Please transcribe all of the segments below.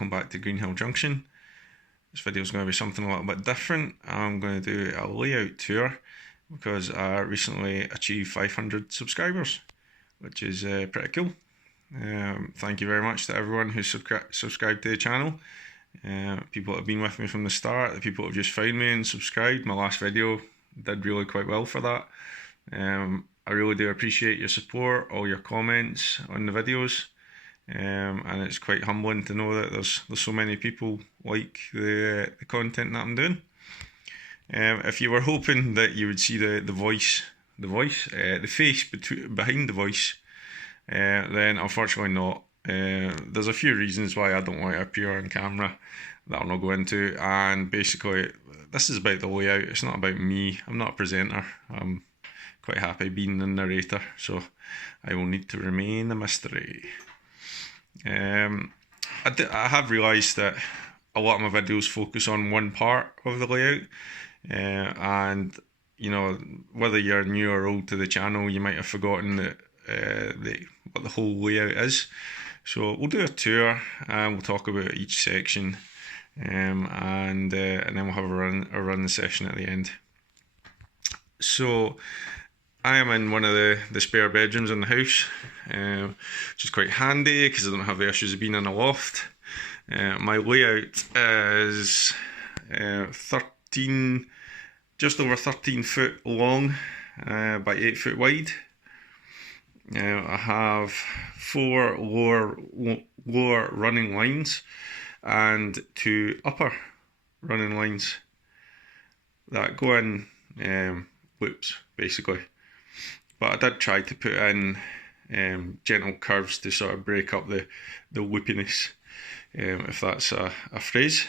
welcome back to Greenhill Junction. This video is going to be something a little bit different. I'm going to do a layout tour because I recently achieved 500 subscribers, which is pretty cool. Thank you very much to everyone who's subscribed to the channel. People that have been with me from the start, the people that have just found me and subscribed. My last video did really quite well for that. I really do appreciate your support, all your comments on the videos. And it's quite humbling to know that there's so many people like the content that I'm doing. If you were hoping that you would see the face behind the voice, then unfortunately not. There's a few reasons why I don't want to appear on camera that I'll not go into, and basically this is about the layout. It's not about me. I'm not a presenter. I'm quite happy being the narrator, so I will need to remain a mystery. I have realised that a lot of my videos focus on one part of the layout, and you know, whether you're new or old to the channel, you might have forgotten that what the whole layout is. So we'll do a tour and we'll talk about each section, and then we'll have a run session at the end. So I am in one of the spare bedrooms in the house, which is quite handy because I don't have the issues of being in a loft. My layout is just over 13 foot long by 8 foot wide. I have 4 lower running lines and 2 upper running lines that go in loops, basically. But I did try to put in gentle curves to sort of break up the loopiness, if that's a phrase.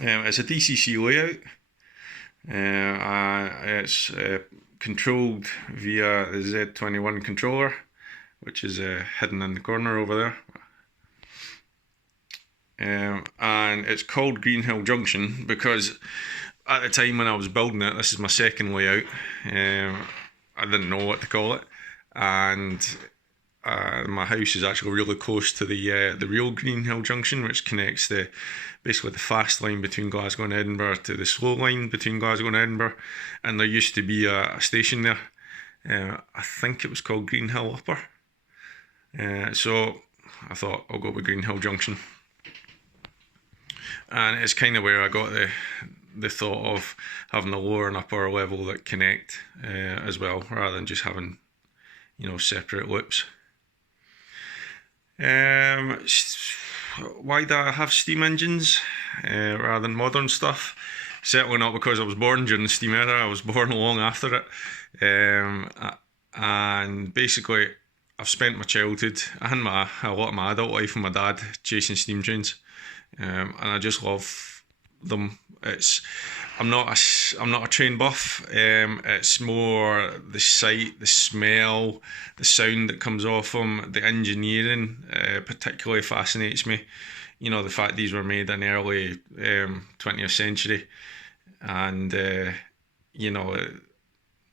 It's a DCC layout. It's controlled via the Z21 controller, which is hidden in the corner over there. And it's called Greenhill Junction because at the time when I was building it, this is my second layout, I didn't know what to call it, and my house is actually really close to the real Greenhill Junction, which connects basically the fast line between Glasgow and Edinburgh to the slow line between Glasgow and Edinburgh, and there used to be a station there. I think it was called Greenhill Upper. So I thought I'll go with Greenhill Junction, and it's kind of where I got the thought of having a lower and upper level that connect as well, rather than just having, you know, separate loops. Why do I have steam engines rather than modern stuff? Certainly not because I was born during the steam era. I was born long after it, and basically I've spent my childhood and a lot of my adult life with my dad chasing steam trains, and I just love them. I'm not a train buff. It's more the sight, the smell, the sound that comes off them. The engineering particularly fascinates me. You know, the fact these were made in the early 20th century, and you know,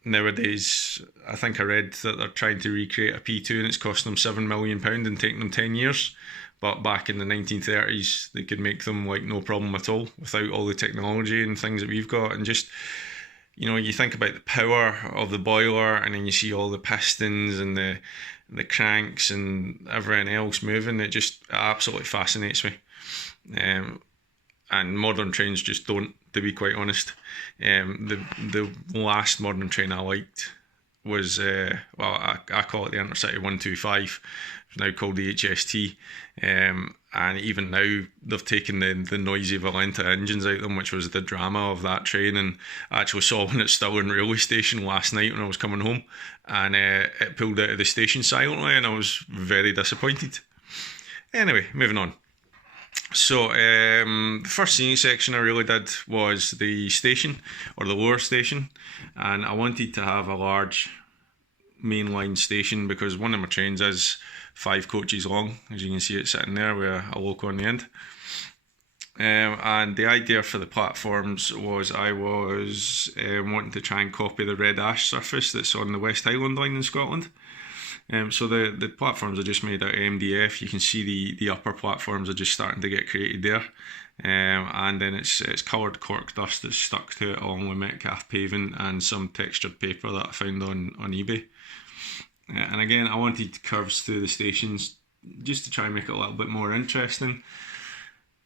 nowadays I think I read that they're trying to recreate a P2 and it's costing them £7 million and taking them 10 years. But back in the 1930s, they could make them like no problem at all without all the technology and things that we've got. And just, you know, you think about the power of the boiler, and then you see all the pistons and the cranks and everything else moving. It just absolutely fascinates me. And modern trains just don't, to be quite honest. The last modern train I liked was, I call it the Intercity 125. It's now called the HST, and even now they've taken the noisy Valenta engines out of them, which was the drama of that train. And I actually saw one at Stirling railway station last night when I was coming home, and it pulled out of the station silently, and I was very disappointed. Anyway, moving on. So the first scenic section I really did was the station, or the lower station, and I wanted to have a large mainline station because one of my trains is 5 coaches long, as you can see it sitting there with a loco on the end. And the idea for the platforms was I was wanting to try and copy the red ash surface that's on the West Highland line in Scotland. So the platforms are just made out of MDF. You can see the upper platforms are just starting to get created there. And then it's coloured cork dust that's stuck to it, along with Metcalf paving and some textured paper that I found on eBay. And again, I wanted curves through the stations just to try and make it a little bit more interesting.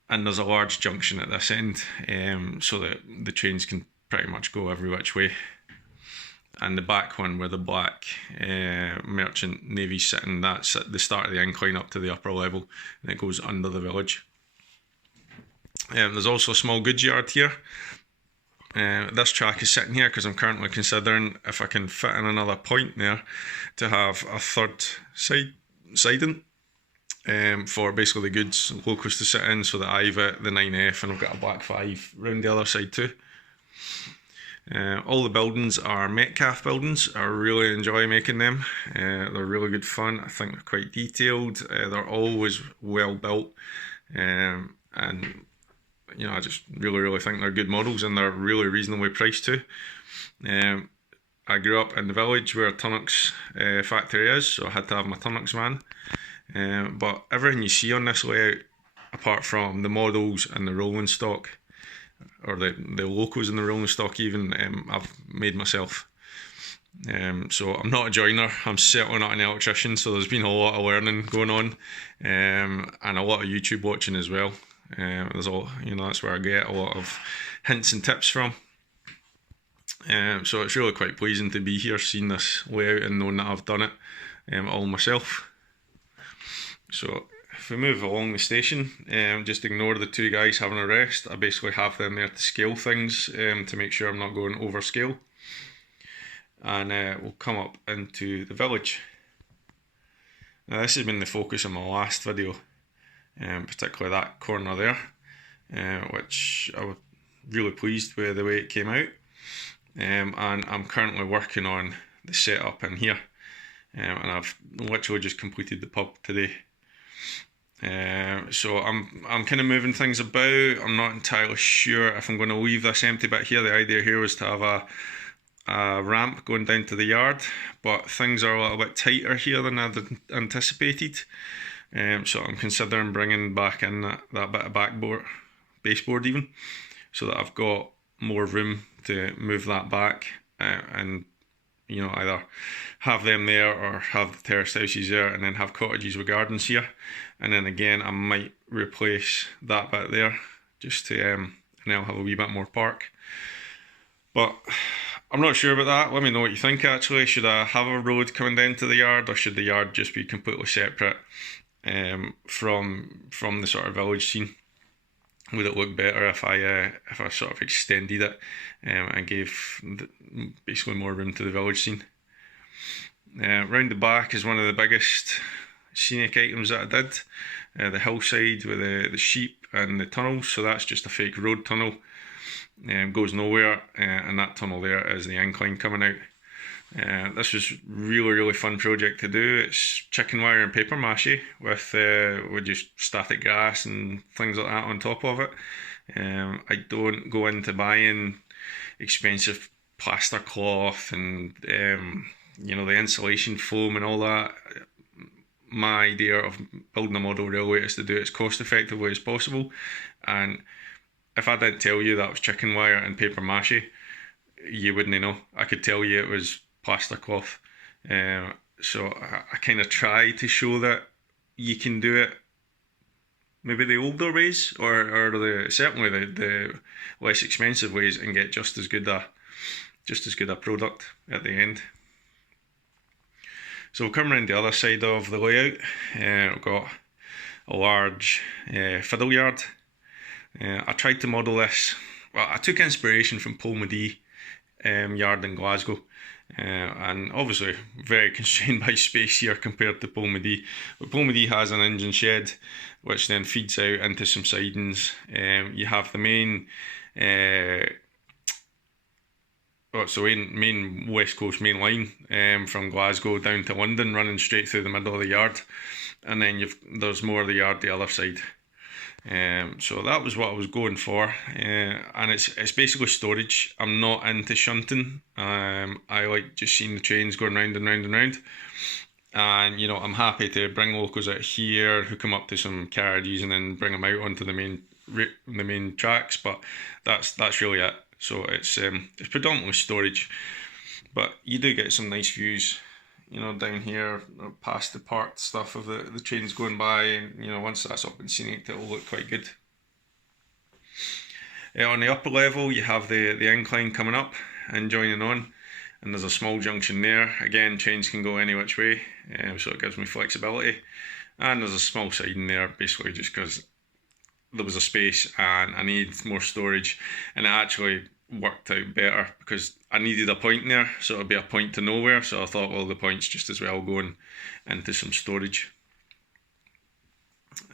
And there's a large junction at this end, so that the trains can pretty much go every which way. And the back one where the black merchant navy's sitting, that's at the start of the incline up to the upper level, and it goes under the village. There's also a small goods yard here. This track is sitting here because I'm currently considering if I can fit in another point there to have a third siding for basically the goods locals to sit in, so that I've the 9F and I've got a black 5 round the other side too. All the buildings are Metcalf buildings. I really enjoy making them. They're really good fun. I think they're quite detailed. They're always well built, and I just really think they're good models, and they're really reasonably priced too. I grew up in the village where Tunnocks factory is, so I had to have my Tunnocks van. But everything you see on this layout, apart from the models and the rolling stock, or the locos in the rolling stock even, I've made myself. So I'm not a joiner, I'm certainly not an electrician, so there's been a lot of learning going on, and a lot of YouTube watching as well. There's all, that's where I get a lot of hints and tips from. So it's really quite pleasing to be here, seeing this layout and knowing that I've done it all myself. So if we move along the station, just ignore the two guys having a rest. I basically have them there to scale things, to make sure I'm not going over scale. And we'll come up into the village. Now this has been the focus of my last video, particularly that corner there, which I was really pleased with the way it came out. And I'm currently working on the setup in here, and I've literally just completed the pub today. So I'm kind of moving things about. I'm not entirely sure if I'm going to leave this empty bit here. The idea here was to have a ramp going down to the yard, but things are a little bit tighter here than I'd anticipated. So I'm considering bringing back in that bit of baseboard even, so that I've got more room to move that back, and either have them there or have the terraced houses there, and then have cottages with gardens here. And then again, I might replace that bit there just to and I'll have a wee bit more park. But I'm not sure about that. Let me know what you think actually. Should I have a road coming down to the yard, or should the yard just be completely separate from the sort of village scene? Would it look better if I sort of extended it and gave basically more room to the village scene? Round the back is one of the biggest scenic items that I did. The hillside with the sheep and the tunnels. So that's just a fake road tunnel. Goes nowhere, and that tunnel there is the incline coming out. This was really fun project to do. It's chicken wire and paper mache with just static grass and things like that on top of it. I don't go into buying expensive plaster cloth and the insulation foam and all that. My idea of building a model railway is to do it as cost effectively as possible, and if I didn't tell you that was chicken wire and paper mache, you wouldn't know. I could tell you it was plaster cloth. So I kind of try to show that you can do it maybe the older ways, or certainly the less expensive ways, and get just as good a product at the end. So we'll come around the other side of the layout. We've got a large fiddle yard. I tried to model this. Well, I took inspiration from Paul Medee yard in Glasgow, and obviously very constrained by space here compared to Paul Medee. But Paul Medee has an engine shed, which then feeds out into some sidings. You have the main main West Coast main line from Glasgow down to London, running straight through the middle of the yard, and then there's more of the yard the other side. So that was what I was going for, and it's basically storage. I'm not into shunting. I like just seeing the trains going round and round and round, And I'm happy to bring locals out here who come up to some carriages and then bring them out onto the main tracks. But that's really it. So it's predominantly storage, but you do get some nice views, down here past the parked stuff of the trains going by, and once that's up and scenic, it'll look quite good. On the upper level, you have the incline coming up and joining on, and there's a small junction there. Again, trains can go any which way, so it gives me flexibility. And there's a small siding there, basically just because there was a space and I need more storage, and it actually worked out better because I needed a point there, so it would be a point to nowhere. So I thought, well, the point's just as well going into some storage.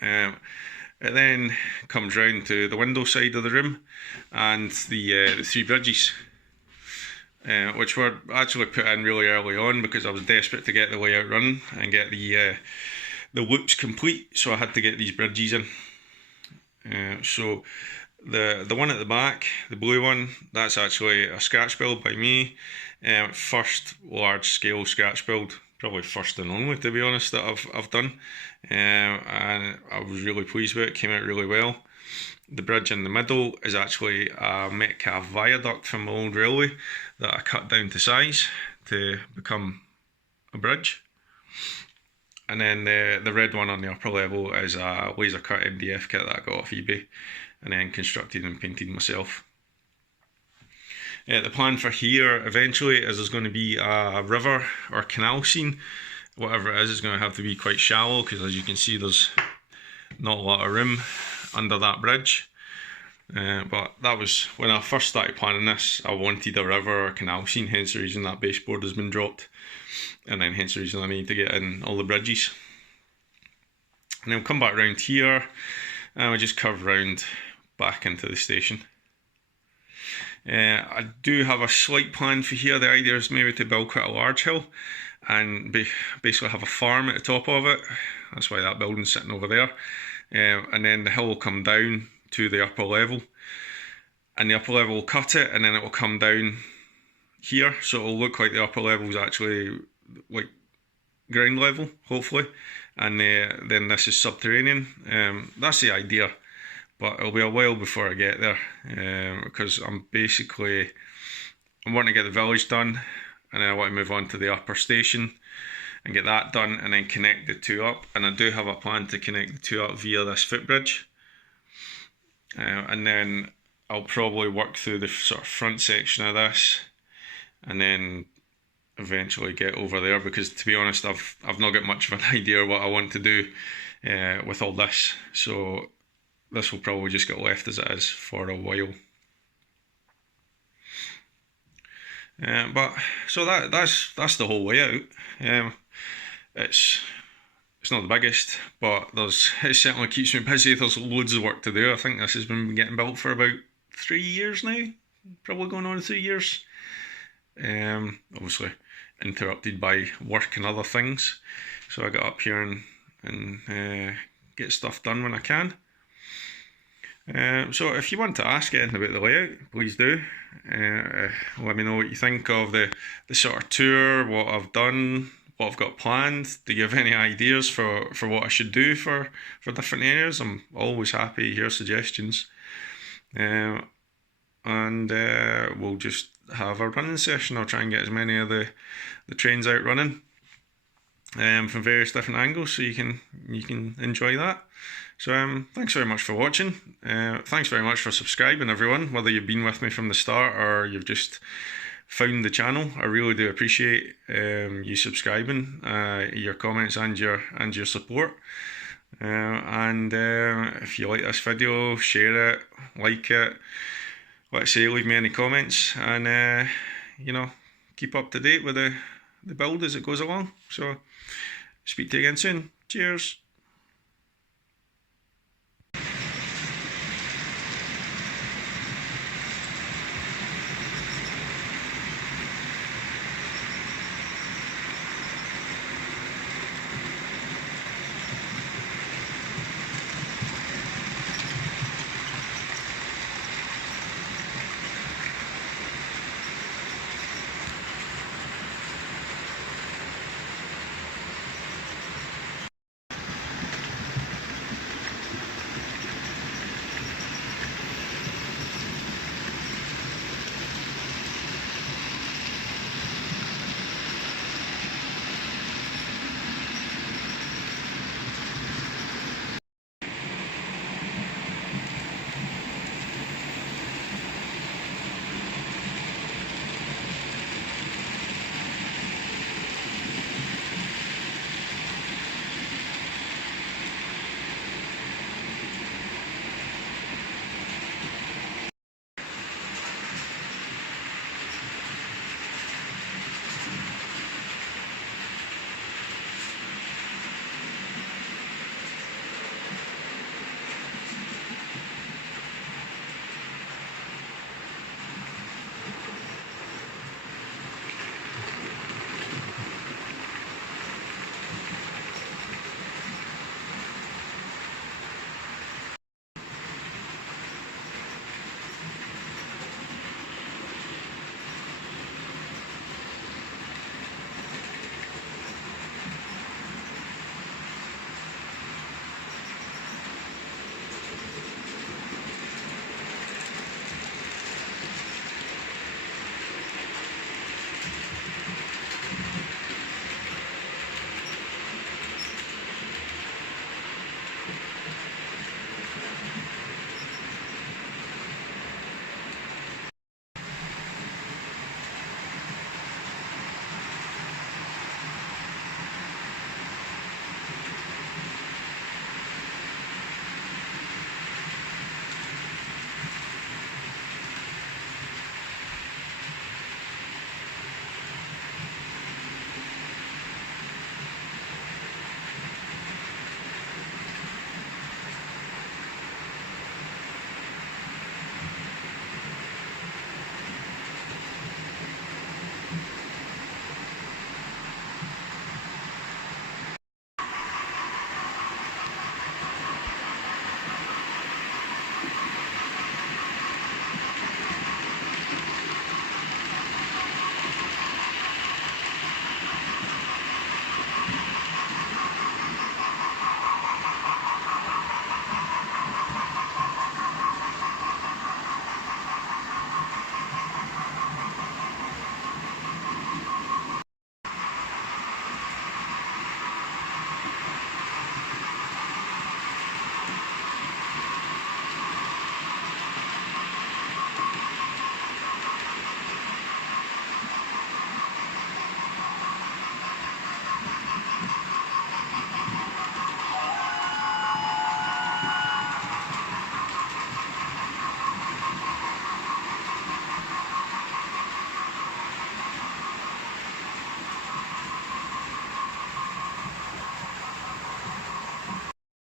It then comes round to the window side of the room and the three bridges, which were actually put in really early on because I was desperate to get the layout running and get the loops complete. So I had to get these bridges in. So the one at the back, the blue one, that's actually a scratch build by me. First large scale scratch build, probably first and only, to be honest, that I've done. And I was really pleased with it. Came out really well. The bridge in the middle is actually a Metcalfe viaduct from the old railway that I cut down to size to become a bridge. And then the red one on the upper level is a laser cut MDF kit that I got off eBay and then constructed and painted myself. The plan for here eventually is there's going to be a river or canal scene. Whatever it is, it's going to have to be quite shallow because, as you can see, there's not a lot of room under that bridge. But that was when I first started planning this. I wanted a river or canal scene, hence the reason that baseboard has been dropped, and then hence the reason I need to get in all the bridges. And then we'll come back round here and we just curve round back into the station. I do have a slight plan for here. The idea is maybe to build quite a large hill and basically have a farm at the top of it. That's why that building's sitting over there. And then the hill will come down to the upper level, and the upper level will cut it, and then it will come down here, so it'll look like the upper level is actually like ground level, hopefully, and then this is subterranean. That's the idea, but it'll be a while before I get there, because I'm wanting to get the village done, and then I want to move on to the upper station and get that done, and then connect the two up. And I do have a plan to connect the two up via this footbridge, and then I'll probably work through the sort of front section of this, and then eventually get over there, because to be honest, I've not got much of an idea what I want to do with all this, so this will probably just get left as it is for a while. But so that's the whole layout. It's not the biggest, but it certainly keeps me busy. There's loads of work to do. I think this has been getting built for about 3 years now, probably going on 3 years. Obviously interrupted by work and other things, so I got up here and get stuff done when I can. So if you want to ask anything about the layout, please do. Let me know what you think of the sort of tour, what I've done, what I've got planned. Do you have any ideas for what I should do for different areas? I'm always happy to hear suggestions. And we'll just have a running session. I'll try and get as many of the trains out running from various different angles, so you can enjoy that. So thanks very much for watching. Thanks very much for subscribing, everyone, whether you've been with me from the start or you've just found the channel. I really do appreciate you subscribing, your comments and your support. If you like this video, share it, like it, let's say leave me any comments, and keep up to date with the build as it goes along. So speak to you again soon. Cheers.